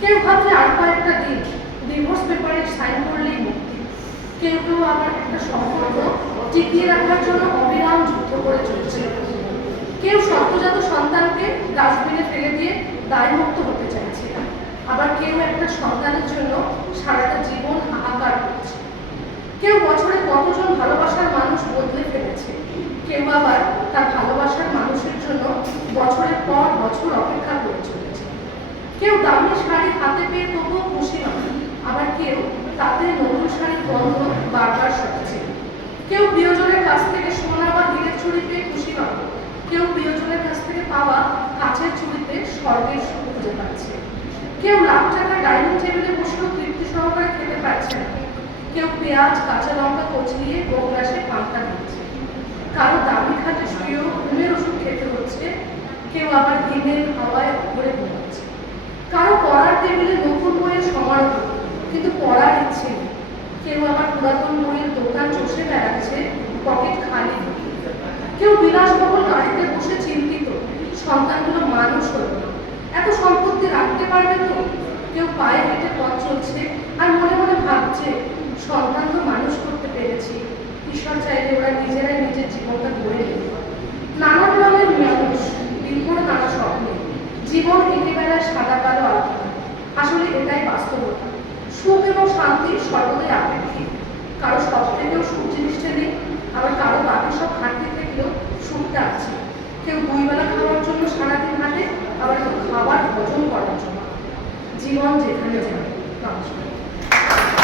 কেউ ভাবছে আর কয়েকটা দিন ডিভোর্স পেপারে সাইন করলেই মুক্তি। কেউ কেউ আবার একটা সম্পর্ক টিকিয়ে রাখার জন্য অবিরাম যুদ্ধ করে চলছে। কেউ সদ্যজাত সন্তানকে ডাস্টবিনে ফেলে দিয়ে দায়মুক্ত হতে চাইছে, আবার কেউ একটা সন্তানের জন্য সারাটা জীবন হাহাকার করছে। কেউ বছরে কতজন ভালোবাসার মানুষ বদলে ফেলেছে, কেউ আবার তার ভালোবাসার মানুষের জন্য বছরের পর বছর অপেক্ষা করে চলেছে। কেউ দামি শাড়ি হাতে পেয়ে তবুও খুশি নয়, আবার কেউ তাতে নতুন শাড়ির গন্ধ বারবার সচ্ছে। কেউ প্রিয়জনের কাছ থেকে সোনা বা হীরের চুড়ি পেয়ে খুশি নয়, কেউ প্রিয়জনের কাছ থেকে পাওয়া কাছের চুড়িতে স্বর্গের সুখ খুঁজে পাচ্ছে। কেউ লাখ টাকার ডাইনিং টেবিলে বসেও তৃপ্তি সহকারে খেতে পারছে না, কেউ পেঁয়াজ কাঁচা লঙ্কা কচলিয়ে গোগ্রাসে পান্তা দিচ্ছে। কারো দামি খাতে শুয়েও ঘুমের ওষুধ খেতে হচ্ছে, কেউ আবার হিমেল হাওয়ায় ঘুরে ঘুমাচ্ছে। কারো পড়ার টেবিলে নতুন বইয়ের সমারোহ, কিন্তু পড়ার ইচ্ছে নেই। কেউ আবার পুরাতন বইয়ের দোকান চষে বেড়াচ্ছে, পকেট খালি। কেউ বিলাসবহুল গাড়িতে বসে চিন্তিত, সন্তানগুলো মানুষ হলো না, এত সম্পত্তি রাখতে পারবে তো। কেউ পায়ে হেঁটে পথ চলছে আর মনে মনে ভাবছে, সন্তান তো মানুষ করতে পেরেছি, ঈশ্বর চাইলে ওরা নিজেরাই নিজের জীবনটা গড়ে নেবে। নানান রঙের মানুষ, বিপুল নানা স্বপ্নে, জীবন একেবারে সাদা কালো আলাদা। আসলে এটাই বাস্তবতা। সুখ এবং শান্তি সর্বদাই আপেক্ষিক। কারো সব থেকেও সুখ জিনিসটা নেই, আবার কারো বাকি সব ঘাটতি থেকেও সুখটা আছে। কেউ 2 বেলা খাওয়ার জন্য সারাদিন হাঁটে, আবার কেউ খাবার হজম করার জন্য। জীবন যেখানে যায়। নমস্কার।